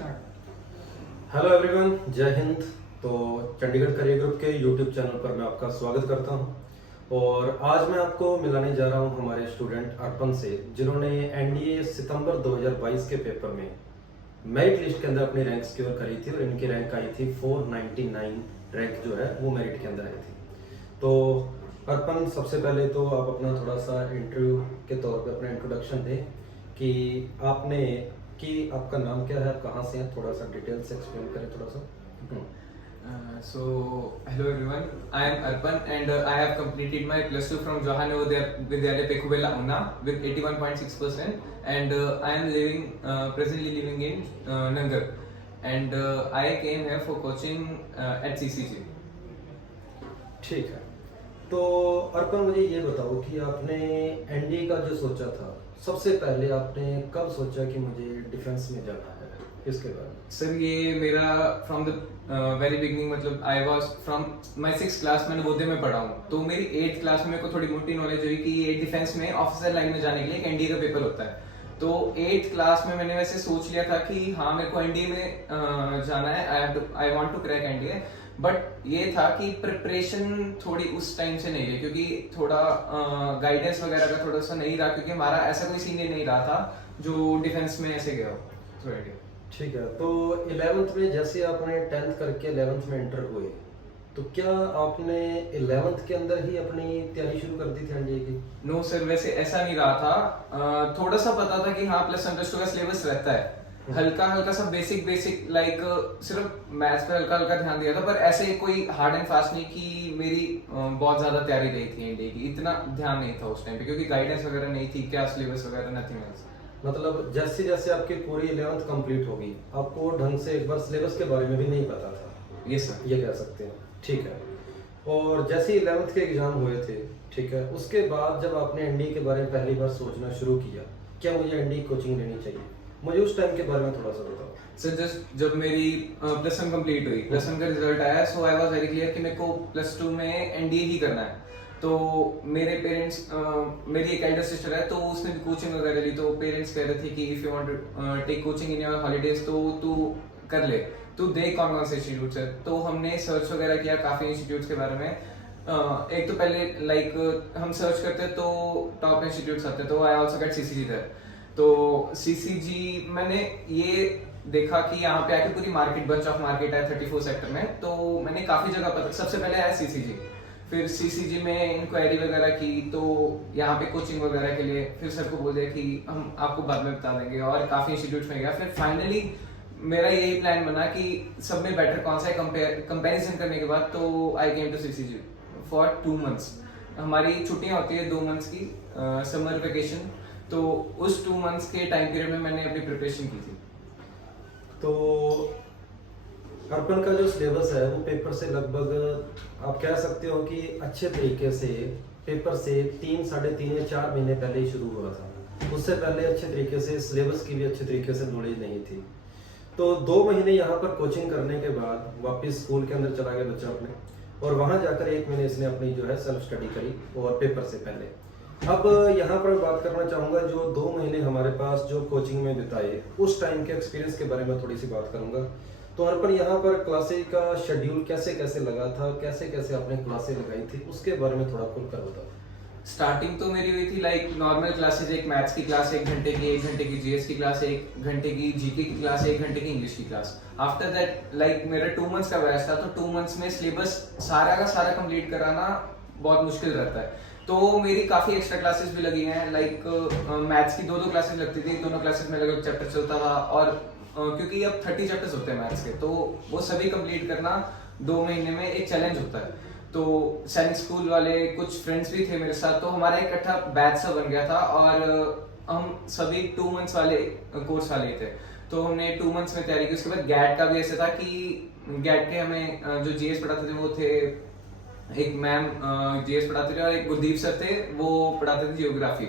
Start. Hello everyone, जय हिंद। तो Chandigarh career group के यूट्यूब चैनल पर मैं आपका स्वागत करता हूं और आज मैं आपको मिलाने जा रहा हूं हमारे स्टूडेंट अर्पण से, जिन्होंने एनडीए सितंबर 2022 के पेपर में मेरिट लिस्ट के अंदर अपनी रैंक सिक्योर करी थी और इनकी रैंक आई थी 499 रैंक जो है वो मेरिट के अंदर आई थी। तो अर्पण, सबसे पहले तो आप अपना थोड़ा सा इंटरव्यू के तौर पे अपना इंट्रोडक्शन दें कि आपका नाम क्या है, आप कहाँ से हैं, थोड़ा सा डिटेल से एक्सप्लेन करें थोड़ा सा। Hello everyone. I am Arpan and I have completed my plus 2 from Johan Navodaya Vidyalaya Pekubela Una with 81.6% and I am presently living in Nangar and I came here for coaching at CCG. ठीक है, तो अर्पण मुझे ये बताओ कि आपने NDA का जो सोचा था, सबसे पहले आपने कब सोचा कि मुझे डिफेंस में जाना है, इसके बारे में? सर, ये मेरा फ्रॉम द वेरी बिगनिंग, मतलब I was from my 6th class में नवोदय में पढ़ा हूँ, तो मेरी 8th क्लास में मेरे को थोड़ी मोटी नॉलेज हुई कि ये डिफेंस में ऑफिसर लाइन में जाने के लिए एक एनडीए का पेपर होता है। तो 8th क्लास में मैंने वैसे सोच लिया था कि हाँ, मेरे को एनडीए में जाना है, I want to crack NDA. But ये था कि प्रिपरेशन थोड़ी उस टाइम से नहीं रही, क्योंकि थोड़ा गाइडेंस वगैरह का थोड़ा सा नहीं रहा, क्योंकि हमारा ऐसा कोई सीनियर नहीं रहा था जो डिफेंस में ऐसे गया हो। ठीक है, तो 11th में जैसे आपने 10th करके 11th में एंटर हुए, तो क्या आपने 11th के अंदर ही अपनी तैयारी शुरू कर दी थी एनडीए की? नो सर, वैसे ऐसा नहीं रहा था। थोड़ा सा पता था कि हाँ, प्लस वन प्लस टू का सिलेबस रहता है, हल्का हल्का सा बेसिक लाइक सिर्फ मैथ्स पे हल्का हल्का ध्यान दिया था, पर ऐसे कोई हार्ड एंड फास्ट नहीं कि मेरी बहुत ज्यादा तैयारी रही थी एनडीए की, इतना ध्यान नहीं था उस टाइम पे, क्योंकि गाइडेंस वगैरह नहीं थी, क्या सिलेबस वगैरह, नथिंग एल्स। मतलब जैसे जैसे आपकी पूरी 11th कंप्लीट होगी, आपको ढंग से एक बार सिलेबस के बारे में भी नहीं पता था, ये सर, ये कह सकते हैं। ठीक है, और जैसे ही 11th के एग्जाम हुए थे, ठीक है, उसके बाद जब आपने एनडीए के बारे में पहली बार सोचना शुरू किया, क्या मुझे एनडीए कोचिंग लेनी चाहिए, मुझे उस टाइम के बारे में थोड़ा सा बताओ। सर जस्ट जब मेरी प्लस वन कंप्लीट हुई, प्लस वन का रिजल्ट आया, सो आई वाज वेरी क्लियर कि मेरे को प्लस टू में एनडीए ही करना है। तो मेरे पेरेंट्स, मेरी एक एल्डर सिस्टर है, तो उसने भी कोचिंग वगैरह ली, तो पेरेंट्स कह रहे थे कि if you want to take coaching in your holidays तो तू कर ले, तू देख कौन कौन से इंस्टीट्यूट्स है। तो हमने सर्च वगैरह किया काफी इंस्टीट्यूट्स के बारे में। एक तो पहले लाइक हम सर्च करते तो टॉप इंस्टीट्यूट्स आते, तो I also get CCG there. तो सीसीजी मैंने ये देखा कि यहाँ पे आके पूरी मार्केट, बंच ऑफ मार्केट है 34 सेक्टर में, तो मैंने काफी जगह पता, सबसे पहले आया सीसीजी, फिर सीसीजी में इंक्वायरी वगैरह की, तो यहाँ पे कोचिंग वगैरह के लिए फिर सर को बोल दिया कि हम आपको बाद में बता देंगे, और काफी इंस्टीट्यूट में गया। फिर फाइनली मेरा यही प्लान बना कि सब में बेटर कौन सा है, कंपैरिजन करने के बाद तो I came to CCG for 2 months। हमारी छुट्टियां होती है 2 months की, समर वेकेशन, तो उस 2 months के टाइम पीरियड में मैंने अपनी प्रिपरेशन की थी। तो अर्पण का जो सिलेबस है वो पेपर से लगभग आप कह सकते हो कि अच्छे तरीके से पेपर से 3, 3.5 या 4 महीने पहले ही शुरू हुआ था। उससे पहले अच्छे तरीके से सिलेबस की भी अच्छे तरीके से नॉलेज नहीं थी। तो 2 महीने यहाँ पर कोचिंग करने के बाद वापस स्कूल के अंदर चला गया बच्चा अपने, और वहाँ जाकर 1 महीने इसने अपनी जो है सेल्फ स्टडी करी और पेपर से पहले। अब यहाँ पर बात करना चाहूँगा, जो 2 महीने हमारे पास जो कोचिंग में बिताए, उस टाइम के एक्सपीरियंस के बारे में थोड़ी सी बात करूँगा। तो अर्पण, यहाँ पर क्लासेज का शेड्यूल कैसे कैसे लगा था, कैसे कैसे आपने क्लासेज लगाई थी, उसके बारे में थोड़ा खुलकर बताओ। स्टार्टिंग तो मेरी हुई थी लाइक नॉर्मल क्लासेज, एक मैथ्स की क्लास 1 घंटे की, 1 घंटे की जीएस की क्लास, 1 घंटे की जीके की क्लास, 1 घंटे की इंग्लिश की क्लास। आफ्टर दैट लाइक मेरा 2 months का बैच था, तो 2 months में सिलेबस सारा का सारा कंप्लीट कराना बहुत मुश्किल रहता है, तो मेरी काफी एक्स्ट्रा क्लासेस भी लगी हैं। लाइक मैथ्स की 2 क्लासेस लगती थी, दोनों क्लासेस में अलग अलग चैप्टर चलता था, और क्योंकि अब 30 चैप्टर्स होते हैं मैथ्स के, तो वो सभी कंप्लीट करना 2 महीने में एक चैलेंज होता है। तो सैनिक स्कूल वाले कुछ फ्रेंड्स भी थे मेरे साथ, तो हमारा एक इकट्ठा बैच सा बन गया था, और हम सभी 2 months वाले कोर्स वाले थे, तो हमने 2 months में तैयारी की। उसके बाद गैट का भी ऐसा था कि गैट के हमें जो जीएस पढ़ाते थे वो थे, एक मैम जीएस पढ़ाते थे और एक गुरदीप सर थे, वो पढ़ाते थे जियोग्राफी।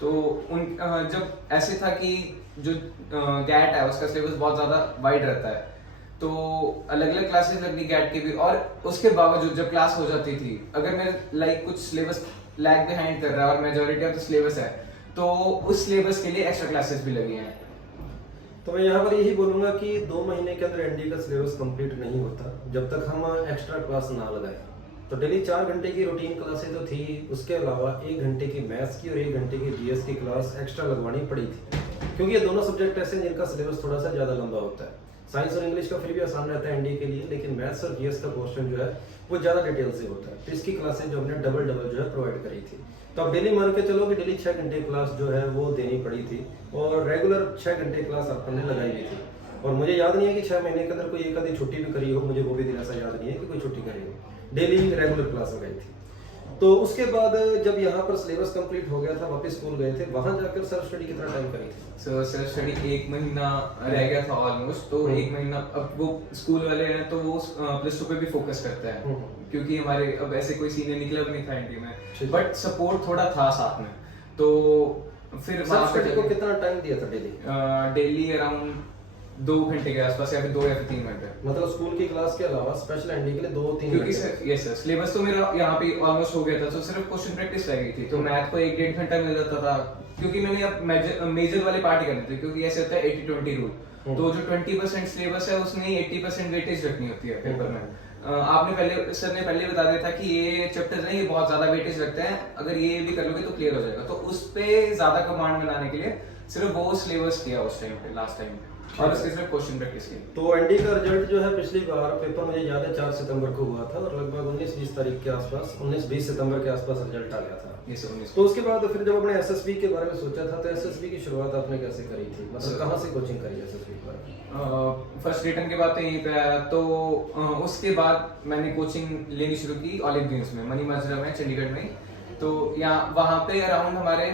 तो उन जब ऐसे था कि जो गैट है उसका सिलेबस बहुत ज्यादा वाइड रहता है, तो अलग अलग क्लासेस लगनी गैट की भी, और उसके बावजूद जब क्लास हो जाती थी, अगर मैं लाइक कुछ सिलेबस लैग बिहाइंड कर रहा है और मेजोरिटी ऑफ द सिलेबस है, तो उस सिलेबस के लिए एक्स्ट्रा क्लासेस भी लगी हैं। तो मैं यहाँ पर यही बोलूंगा कि 2 महीने के अंदर एनडी का सिलेबस कंप्लीट नहीं होता जब तक हम एक्स्ट्रा क्लास ना लगाएं। तो डेली 4 घंटे की रूटीन क्लासेस तो थी, उसके अलावा 1 घंटे की मैथ्स की और 1 घंटे की जीएस की क्लास एक्स्ट्रा लगवानी पड़ी थी, क्योंकि ये दोनों सब्जेक्ट ऐसे हैं जिनका सिलेबस थोड़ा सा ज़्यादा लंबा होता है। साइंस और इंग्लिश का फिर भी आसान रहता है एनडी के लिए, लेकिन मैथ्स और जीएस का पोर्शन जो है वो ज़्यादा डिटेल से होता है। तो इसकी क्लासेस जो हमने डबल जो है प्रोवाइड करी थी। तो अब डेली मान के चलो कि डेली 6 घंटे क्लास जो है वो देनी पड़ी थी, और रेगुलर 6 घंटे क्लास अपन ने लगाई हुई थी। और मुझे याद नहीं है कि 6 महीने के अंदर कोई एक आधी छुट्टी भी करी हो, मुझे वो भी दिन ऐसा याद नहीं है कि कोई छुट्टी करी हो, डेली रेगुलर क्लास लगाई थी। तो उसके बाद जब यहाँ पर सिलेबस कंप्लीट हो गया था, वापस स्कूल गए थे, वहां जाकर सेल्फ स्टडी कितना टाइम करी थी? सो सेल्फ स्टडी 1 महीना रह गया था ऑलमोस्ट। तो 1 महीना अब वो स्कूल वाले हैं तो वो प्लस 2 पे भी फोकस करते हैं, क्योंकि हमारे अब ऐसे कोई सीनियर निकला भी नहीं था एनडी में, बट सपोर्ट थोड़ा था साथ में। तो फिर सेल्फ स्टडी को कितना टाइम दिया था डेली? डेली अराउंड 2 घंटे के आसपास, या फिर 2 या फिर 3 घंटे। मतलब स्कूल की क्लास के अलावा स्पेशल एनडी के लिए 2-3 क्योंकि यस सर, सिलेबस तो मेरा यहाँ पे ऑलमोस्ट हो गया था, तो सिर्फ क्वेश्चन प्रैक्टिस रह गई थी। तो मैथ को 1-1.5 घंटा मिल जाता था, क्योंकि मैंने अब मेजर वाले पार्ट ही करने थे, क्योंकि ऐसे होता है 80-20 रूल। तो जो 20% सिलेबस है उसमें 80% वेटेज रखनी होती है पेपर में। आपने पहले सर ने पहले बता दिया था कि ये चैप्टर्स हैं, ये बहुत ज्यादा वेटेज रखते हैं, अगर ये भी कर लोगे तो क्लियर हो जाएगा। तो उस पे ज्यादा कमांड बनाने के लिए सिर्फ वो सिलेबस किया उस टाइम पे, लास्ट टाइम पे, और उसके सिर्फ क्वेश्चन प्रैक्टिस की। तो एनडी का रिजल्ट जो है पिछली बार पेपर मुझे याद है 4 सितंबर को हुआ था, और लगभग 19-20 तारीख के आसपास, 19-20 सितंबर के आसपास रिजल्ट आ गया था। तो उसके बाद फिर जब अपने एसएसबी के बारे में सोचा था, तो एसएसबी की शुरुआत आपने कैसे करी थी? मतलब कहाँ से कोचिंग करी एसएसबी के बारे में? फर्स्ट रिटर्न के बाद तो यहीं पे आया, तो उसके बाद मैंने कोचिंग लेनी शुरू की ऑलिव ग्रीन्स में, मनी माजरा में, चंडीगढ़ में। तो यहाँ वहाँ पे अराउंड हमारे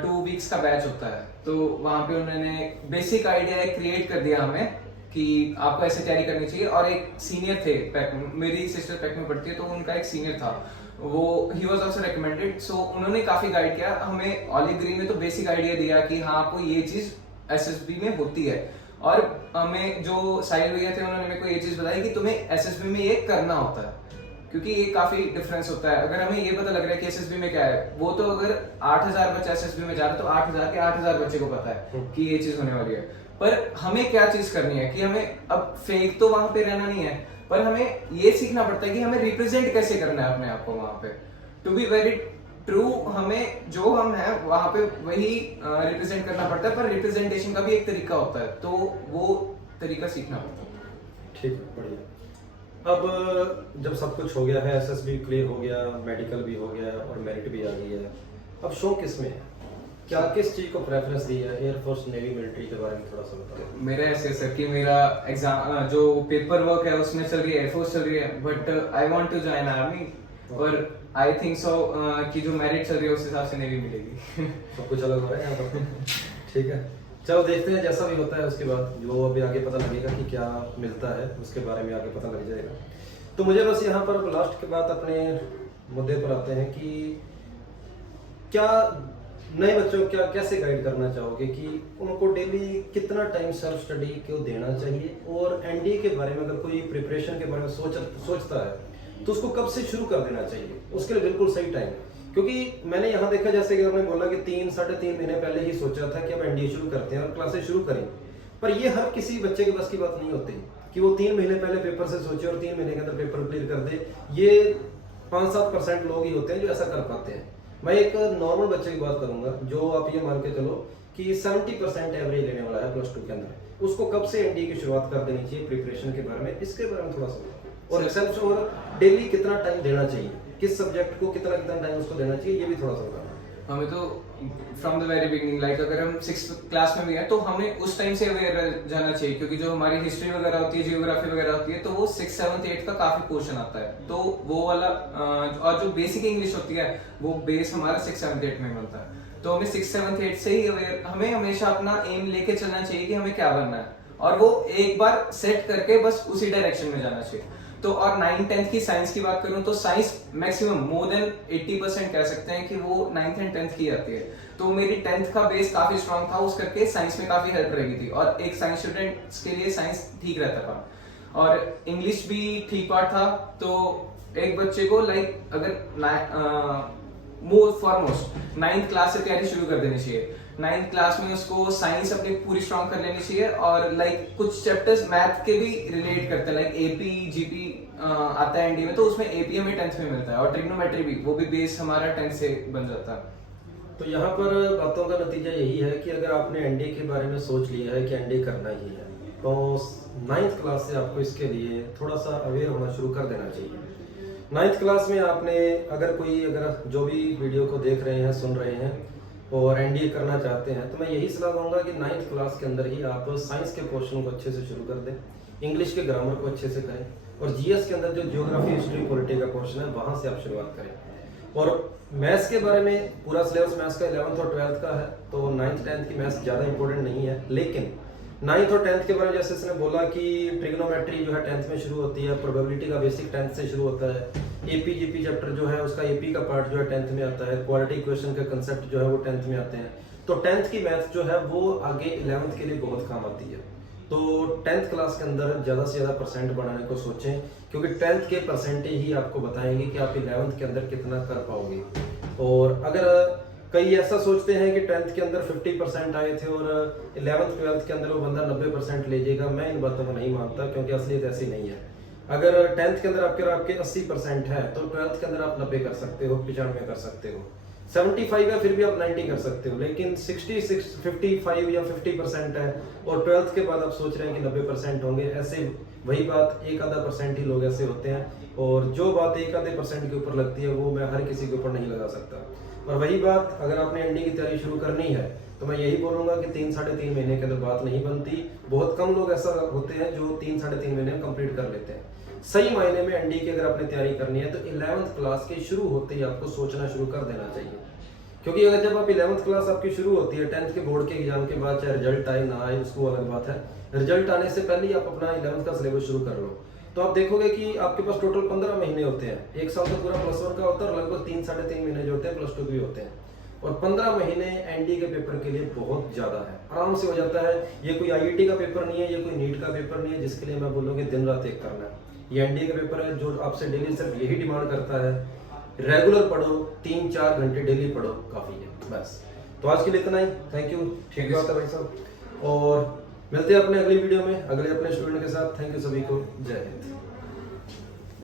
2 वीक्स का बैच होता है। तो वहाँ पे उन्होंने बेसिक आइडिया क्रिएट कर दिया हमें कि आपको ऐसे तैयारी करनी चाहिए। और एक सीनियर थे पैक में, मेरी सिस्टर पैक में पढ़ती है, तो उनका एक सीनियर था, वो ही वाज आल्सो रिकमेंडेड। सो उन्होंने काफी गाइड किया हमें। ऑलिव ग्रीन में तो बेसिक आइडिया दिया कि हाँ आपको ये चीज एसएसबी में होती है, और हमें जो साहिल भैया थे उन्होंने मेरे को ये चीज बताई कि तुम्हें एसएसबी में ये करना होता है, क्योंकि ये काफी डिफरेंस होता है। अगर हमें ये पता लग रहा है कि एसएसबी में क्या है, वो तो अगर 8000 बच्चा एसएसबी में जा रहा है तो 8000 के 8000 बच्चे को पता है कि ये चीज होने वाली है। पर हमें क्या चीज करनी है कि हमें अब फेक तो वहां पे रहना नहीं है, पर हमें ये सीखना पड़ता है कि हमें रिप्रेजेंट कैसे करना है अपने आप को वहां पे। टू बी वेरी ट्रू, हमें जो हम हैं वहां पे वही रिप्रेजेंट करना पड़ता है, पर रिप्रेजेंटेशन का भी एक तरीका होता है, तो वो तरीका सीखना पड़ता है। ठीक है, बढ़िया। अब जब सब कुछ हो गया है, एसएसबी क्लियर हो गया, मेडिकल भी हो गया और मेरिट भी आ गई है, अब शौक किस में है? क्या किस चीज को प्रेफरेंस दी है? एयरफोर्स, नेवी, मिलिट्री के बारे में थोड़ा सा बताओ। मेरा ऐसे सर कि मेरा एग्जाम जो पेपर वर्क है उसमें चल रही है, एयरफोर्स चल रही है, but I want to join army, और आई थिंक सो कि जो मेरिट चल रही है उस हिसाब से नेवी मिलेगी। सब कुछ अलग हो रहा है यहाँ पर। ठीक है, चलो देखते हैं जैसा भी होता है, उसके बाद जो अभी आगे पता लगेगा कि क्या मिलता है, उसके बारे में आगे पता लग जाएगा। तो मुझे बस यहाँ पर लास्ट के बाद अपने मुद्दे पर आते हैं कि क्या नए बच्चों को क्या कैसे गाइड करना चाहोगे कि उनको डेली कितना टाइम सेल्फ स्टडी को देना चाहिए, और एनडी के बारे में अगर कोई प्रिपरेशन के बारे में सोचता है तो उसको कब से शुरू कर देना चाहिए? उसके लिए बिल्कुल सही टाइम, क्योंकि मैंने यहाँ देखा जैसे कि आपने बोला कि 3-3.5 महीने पहले ही सोचा था कि अब एनडी शुरू करते हैं और क्लासेस शुरू करें, पर ये हर किसी बच्चे के बस की बात नहीं होती कि वो 3 महीने पहले पेपर से सोचे और 3 महीने के अंदर पेपर क्लियर कर दे। ये 5-7% लोग ही होते हैं जो ऐसा कर पाते हैं। मैं एक नॉर्मल बच्चे की बात करूंगा, जो आप ये मान के चलो कि 70% एवरेज लेने वाला है प्लस 2 के अंदर, उसको कब से एनडी की शुरुआत कर देनी चाहिए प्रिपरेशन के बारे में, इसके बारे में थोड़ा सा, और सेल्फ और डेली कितना टाइम देना चाहिए, किस सब्जेक्ट को कितना टाइम उसको देना चाहिए, ये भी थोड़ा सा बताना। हमें तो from the very beginning, like अगर हम 6th क्लास में भी हैं तो हमें उस टाइम से अवेयर रह जाना चाहिए, क्योंकि जो हमारी हिस्ट्री वगैरह होती है, जियोग्राफी वगैरह होती है, तो वो 6th 7th 8th का काफी पोर्शन आता है, तो वो वाला और जो बेसिक इंग्लिश होती है वो बेस हमारा 6th 7th 8th में बनता है। तो हमें 6th 7th 8th से ही अवेयर, हमें हमेशा अपना एम लेके चलना चाहिए कि हमें क्या बनना है, और वो एक बार सेट करके बस उसी डायरेक्शन में जाना चाहिए। तो और 9th 10th की साइंस की बात करूं तो साइंस मैक्सिमम मोर देन 80% कह सकते हैं कि वो 9th and 10th की आती है। तो मेरी 10th का बेस काफी स्ट्रांग था, उस करके साइंस में काफी हेल्प रहेगी थी, और एक साइंस स्टूडेंट्स के लिए साइंस ठीक रहता था, और इंग्लिश भी ठीक पार्ट था। तो एक बच्चे को लाइक अगर मोस्ट 9th क्लास से तैयारी शुरू कर देनी चाहिए। नाइन्थ क्लास में उसको साइंस अपनी पूरी स्ट्रॉन्ग कर लेनी चाहिए, और लाइक कुछ चैप्टर्स मैथ के भी रिलेट करते हैं, लाइक एपी जीपी आता है एनडी में, तो उसमें एपी हमें 10th में मिलता है, और ट्रिग्नोमेट्री भी, वो भी बेस हमारा 10th से बन जाता है। तो यहाँ पर बातों का नतीजा यही है कि अगर आपने एनडीए के बारे में सोच लिया है कि एनडीए करना ही है, तो 9th क्लास से आपको इसके लिए थोड़ा सा अवेयर होना शुरू कर देना चाहिए। 9th क्लास में आपने अगर जो भी वीडियो को देख रहे हैं, सुन रहे हैं और एनडीए करना चाहते हैं, तो मैं यही सलाह दूंगा कि 9th क्लास के अंदर ही आप साइंस के पोर्शन को अच्छे से शुरू कर दें, इंग्लिश के ग्रामर को अच्छे से करें, और जीएस के अंदर जो ज्योग्राफी हिस्ट्री पॉलिटी का पोर्शन है वहां से आप शुरुआत करें। और मैथ्स के बारे में पूरा सिलेबस मैथ्स का 11th और 12th का है, तो 9th 10th की मैथ्स ज़्यादा इंपॉर्टेंट नहीं है, लेकिन 9th और 10th के बारे में जैसे इसने बोला कि ट्रिग्नोमेट्री जो है 10th में शुरू होती है, प्रोबेबिलिटी का बेसिक 10th से शुरू होता है, एपी जीपी चैप्टर जो है उसका एपी का पार्ट जो है 10th में आता है, क्वालिटी इक्वेशन के कंसेप्ट जो है वो 10th में आते हैं। तो 10th की मैथ्स जो है वो आगे 11th के लिए बहुत काम आती है। तो 10th क्लास के अंदर ज़्यादा से ज़्यादा परसेंट बनाने को सोचें, क्योंकि 10th के परसेंटेज ही आपको बताएंगे कि आप 11th के अंदर कितना कर पाओगे। और अगर कई ऐसा सोचते हैं कि 10th के अंदर 50% आए थे और 11th 12th के अंदर वो बंदा 90% ले जाएगा, मैं इन बातों को नहीं मानता, क्योंकि असलियत ऐसी नहीं है। अगर 10th के अंदर आपके 80% है तो 12th के अंदर आप 90 कर सकते हो, 95 कर सकते हो, 75 है फिर भी आप 90 कर सकते हो। लेकिन 66 55 या 50% है और 12th के बाद आप सोच रहे हैं कि 90% होंगे, ऐसे वही बात 1-आधा% ही लोग ऐसे होते हैं, और जो बात 1-आधे% के ऊपर लगती है वो मैं हर किसी के ऊपर नहीं लगा सकता। और वही बात अगर आपने एनडी की तैयारी शुरू करनी है तो मैं यही बोलूंगा कि 3-3.5 महीने के अंदर बात नहीं बनती। बहुत कम लोग ऐसा होते हैं जो 3-3.5 महीने में कंप्लीट कर लेते हैं। सही मायने में एनडी की अगर आपने तैयारी करनी है तो 11th क्लास के शुरू होते ही आपको सोचना शुरू कर देना चाहिए, क्योंकि अगर जब आप 11th क्लास आपकी शुरू होती है, 10th के बोर्ड के एग्जाम के बाद चाहे रिजल्ट आए ना आए उसको अलग बात है, रिजल्ट आने से पहले ही आप अपना 11th का सिलेबस शुरू कर लो, तो आप देखोगे कि आपके पास टोटल 15 महीने होते हैं। एक साल तो पूरा +1 का होता है और लगभग 3-3.5 महीने जो होते हैं +2 के भी होते हैं, और 15 महीने एनडी के पेपर के लिए बहुत ज्यादा है, आराम से हो जाता है। ये कोई आईआईटी का पेपर नहीं है, ये कोई नीट का पेपर नहीं है जिसके लिए मैं बोलूँगी दिन रात एक करना है। ये एनडी का पेपर है जो आपसे डेली सिर्फ यही डिमांड करता है, रेगुलर पढ़ो, 3-4 घंटे डेली पढ़ो, काफी है बस। तो आज के लिए इतना ही, थैंक यू। ठीक बात है भाई साहब, और मिलते हैं अपने अगली वीडियो में अगले अपने स्टूडेंट के साथ। थैंक यू सभी को, जय हिंद।